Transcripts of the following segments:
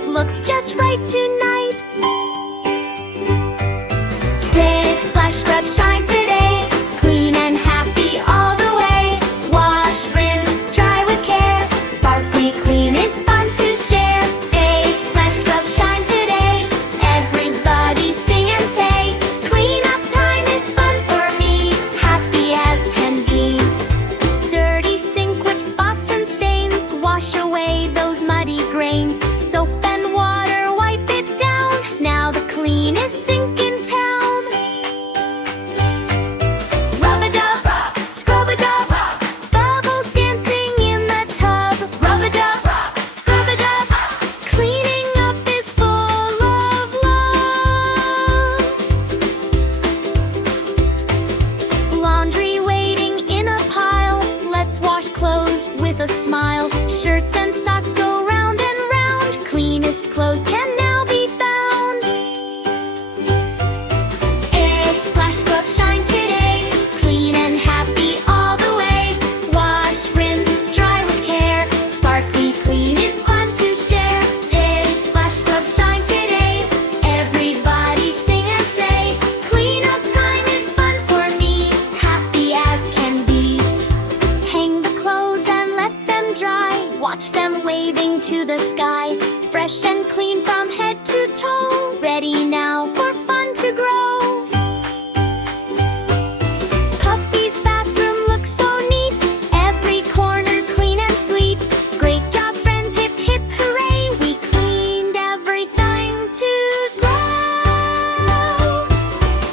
it looks just right tonight. Big splash, scrub, shine today. Clean and happy all the way. Wash, rinse, dry with care. Sparkly clean is fun to share. Big splash, scrub, shine today. Everybody sing and say, clean up time is fun for me. Happy as can be. Dirty sink with spots and stains. Wash away those muddy grains. Soap and water wipe it down. Now the cleanest sink in town. Rub-a-dub, scrub-a-dub, bubbles dancing in the tub. Rub-a-dub, scrub-a-dub, cleaning up is full of love. Laundry waiting in a pile. Let's wash clothes with a smile. Shirts and socks go round and round. Cleanest clothes can now be found. It's splash, scrub, shine today. Clean and happy all the way. Wash, rinse, dry with care. Sparkly clean is fun to share. It's splash, scrub, shine today. Everybody sing and say, clean up time is fun for me. Happy as can be. Hang the clothes and let them dry. Watch them waving to the sky. Fresh and clean from head to toe. Ready now for fun to grow. Puppy's bathroom looks so neat. Every corner clean and sweet. Great job, friends, hip hip hooray. We cleaned everything to grow.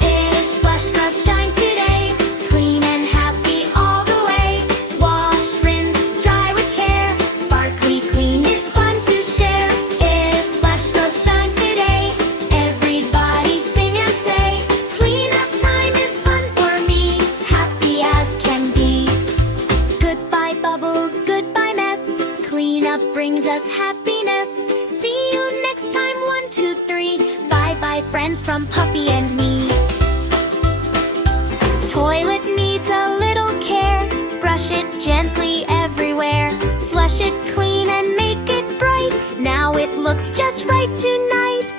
It's splash, scrub, shine today. Clean and happy all the way. Wash, rinse, dry with care. Sparkly clean is fun to share. It's splash, scrub, shine today. Everybody sing and say, clean up time is fun for me. Happy as can be. Goodbye bubbles, goodbye mess. Clean up brings us happiness. See you next time, 1, 2, 3. Bye bye friends from Puppy and me. Toilet needs a little care. Brush it gently everywhere. Flush it clean and make it bright. Now it looks just right tonight.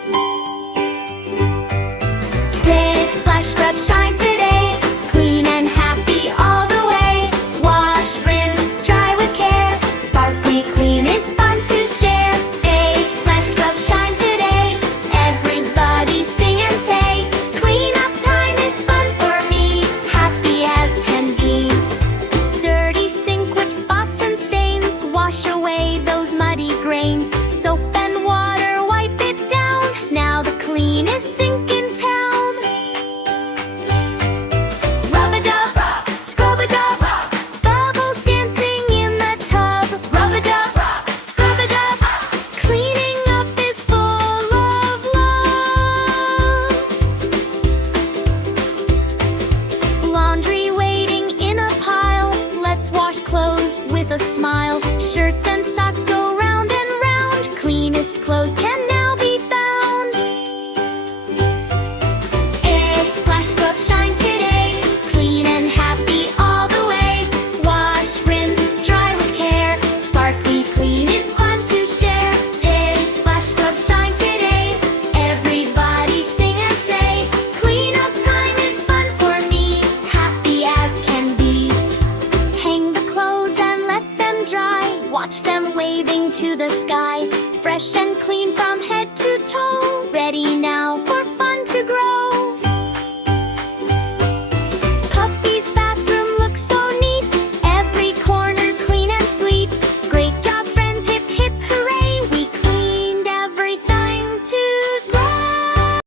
Big splash, scrub, shine today. Clean and happy all the way. Wash, rinse, dry with care. Sparkly clean is fun to share. Big splash, scrub, shine today. Everybody sing and say, clean up time is fun for me. Happy as can be. Dirty sink with spots and stains. Wash away those muddy grains. Soap and water wipe it down. Now the cleanest sink in town. Rub-a-dub, scrub-a-dub, bubbles dancing in the tub. Rub-a-dub, scrub-a-dub, cleaning up is full of love. Laundry waiting in a pile. Let's wash clothes with a smile. Shirts and socks go round and round. Cleanest clothes can now be found. It's splash, scrub, shine today. Clean and happy all the way. Wash, rinse, dry with care. Sparkly clean is fun to share. It's splash, scrub, shine today. Everybody sing and say, clean up time is fun for me. Happy as can be. Hang the clothes and let them dry. Watch them waving to the sky. Fresh and